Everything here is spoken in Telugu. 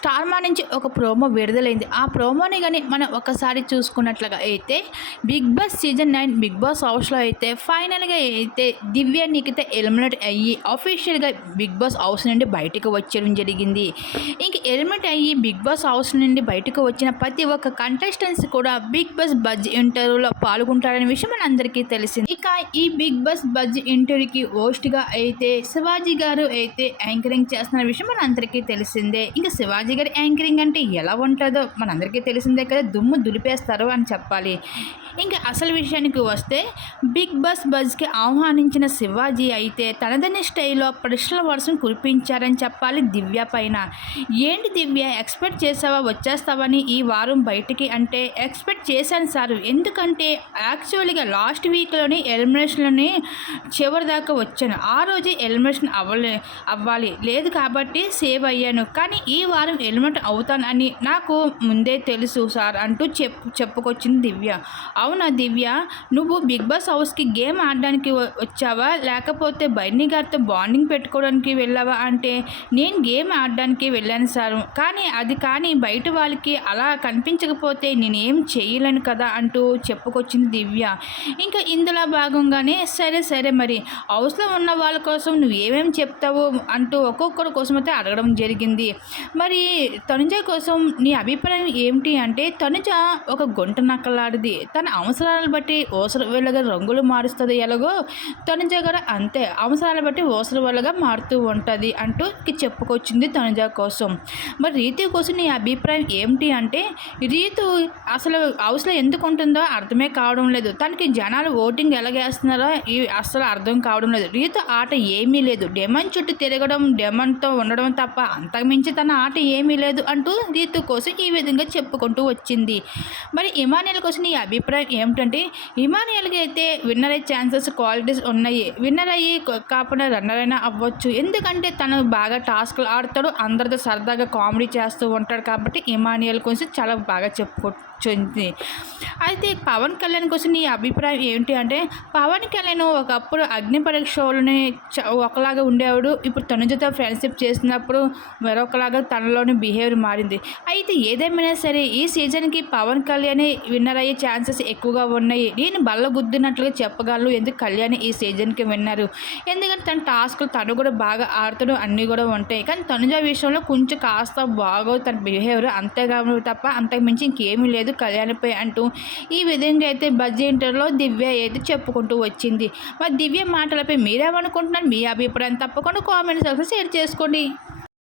స్టార్మా నుంచి ఒక ప్రోమో విడుదలైంది. ఆ ప్రోమోని గాని మనం ఒకసారి చూసుకున్నట్లుగా అయితే big boss season 9 big boss హౌస్‌లో అయితే ఫైనల్‌గా అయితే దివ్య, నిఖిత ఎలిమినేట్ అయ్యి ఆఫీషియల్‌గా బిగ్ బాస్ హౌస్ నుండి బయటకు వచ్చేయడం జరిగింది. ఇంక ఎలిమినేట్ అయ్యి బిగ్ బాస్ హౌస్ నుండి బయటకు వచ్చిన ప్రతి ఒక్క కంటెస్టెంట్స్ కూడా బిగ్ బాస్ బజ్ ఇంటర్వ్యూలో పాల్గొంటారనే విషయం మనందరికీ తెలిసింది. ఇక ఈ బిగ్ బాస్ బజ్ ఇంటర్వ్యూకి హోస్ట్‌గా అయితే శివాజీ గారు అయితే యాంకరింగ్ చేస్తున్న విషయం మనందరికీ తెలిసిందే. ఇంకా శివాజీ గారి యాంకరింగ్ అంటే ఎలా ఉంటుందో మనందరికీ తెలిసిందే కదా, దుమ్ము దులిపేస్తారు అని చెప్పాలి. ఇంకా అసలు విషయానికి వస్తే బిగ్ బాస్ బజ్కి ఆహ్వానించిన శివాజీ అయితే తనదైన స్టైల్లో ప్రశ్నల వర్షం కురిపించారని చెప్పాలి దివ్య పైన. ఏంటి దివ్య, ఎక్స్పెక్ట్ చేసావా వచ్చేస్తావని ఈ వారం బయటికి అంటే ఎక్స్పెక్ట్ చేశాను సార్, ఎందుకంటే యాక్చువల్గా లాస్ట్ వీక్లోని ఎలిమినేషన్లోని చివరి దాకా వచ్చాను. ఆ రోజే ఎలిమినేషన్ అవ్వాలి లేదు కాబట్టి సేవ్ అయ్యాను, కానీ ఈ వారం ఎలిమినేట్ అవుతాను అని నాకు ముందే తెలుసు సార్ అంటూ చెప్పుకొచ్చింది దివ్య. అవునా దివ్య, నువ్వు బిగ్ బాస్ హౌస్కి గేమ్ ఆడడానికి వచ్చావా లేకపోతే బర్నీ గారితో బాండింగ్ పెట్టుకోవడానికి వెళ్ళావా అంటే నేను గేమ్ ఆడడానికి వెళ్ళాను సార్, కానీ బయట వాళ్ళకి అలా కనిపించకపోతే నేనేం చేయలేను కదా అంటూ చెప్పుకొచ్చింది దివ్య. ఇంకా ఇందులో భాగంగానే సరే మరి హౌస్లో ఉన్న వాళ్ళ కోసం నువ్వు ఏమేమి చెప్తావు అంటూ ఒక్కొక్కరి కోసం అయితే అడగడం జరిగింది. మరి తనుజ కోసం నీ అభిప్రాయం ఏమిటి అంటే తనుజ ఒక గుంట నక్కలాడిది, తన అవసరాలను బట్టి ఓసర వెళ్ళగా రంగులు మారుస్తుంది, ఎలాగో తనుజ గారు అంతే అవసరాలను బట్టి ఓసర వెళ్ళగా మారుతూ ఉంటుంది అంటూ చెప్పుకొచ్చింది తనుజ కోసం. మరి రీతు కోసం నీ అభిప్రాయం ఏమిటి అంటే రీతు అసలు హౌస్లో ఎందుకు ఉంటుందో అర్థమే కావడం లేదు, తనకి జనాలు ఓటింగ్ ఎలాగేస్తున్నారో అసలు అర్థం కావడం లేదు. రీతు ఆట ఏమీ లేదు, డెమన్ చుట్టూ తిరగడం డెమన్తో ఉండడం తప్ప అంతకుమించి తన ఆట ఏమీ లేదు అంటూ రీతు కోసం ఈ విధంగా చెప్పుకుంటూ వచ్చింది. మరి ఇమానియల్ కోసం నీ అభిప్రాయం ఏమిటంటే ఇమానియల్కి అయితే విన్నర్ అయ్యే ఛాన్సెస్ క్వాలిటీస్ ఉన్నాయి, విన్నర్ అయ్యి కాకుండా రన్నర్ అయినా అవ్వచ్చు, ఎందుకంటే తను బాగా టాస్క్లు ఆడతాడు, అందరితో సరదాగా కామెడీ చేస్తూ ఉంటాడు కాబట్టి ఇమానియల్ కోసం చాలా బాగా చెప్పుకుంటుంది. అయితే పవన్ కళ్యాణ్ కోసం నీ అభిప్రాయం ఏంటి అంటే పవన్ కళ్యాణ్ ఒకప్పుడు అగ్ని పరీక్ష షోలోని ఒకలాగా ఉండేవాడు, ఇప్పుడు తనుజతో ఫ్రెండ్షిప్ చేసినప్పుడు మరొకలాగా తనలోని బిహేవియర్ మారింది. అయితే ఏదేమైనా సరే ఈ సీజన్కి పవన్ కళ్యాణ్ విన్నర్ అయ్యే ఛాన్సెస్ ఎక్కువగా ఉన్నాయి, నేను బల్లగుద్దినట్లుగా చెప్పగలను ఎందుకు కళ్యాణ్ ఈ సీజన్కి విన్నారు, ఎందుకంటే తన టాస్క్లు తను కూడా బాగా ఆడుతాడు, అన్నీ కూడా ఉంటాయి. కానీ తనుజ విషయంలో కొంచెం కాస్త బాగోదు తన బిహేవియర్, అంతేగాను తప్ప అంతకుమించి ఇంకేమీ లేదు కళ్యాణ్పై అంటూ ఈ విధంగా అయితే బజ్ ఇంటర్వ్యూలో దివ్య అయితే చెప్పుకుంటూ వచ్చింది. మరి దివ్య మాటలపై మీరేమనుకుంటున్నారు, మీ అభిప్రాయం తప్పకుండా కామెంట్ సెక్షన్లో షేర్ చేసుకోండి.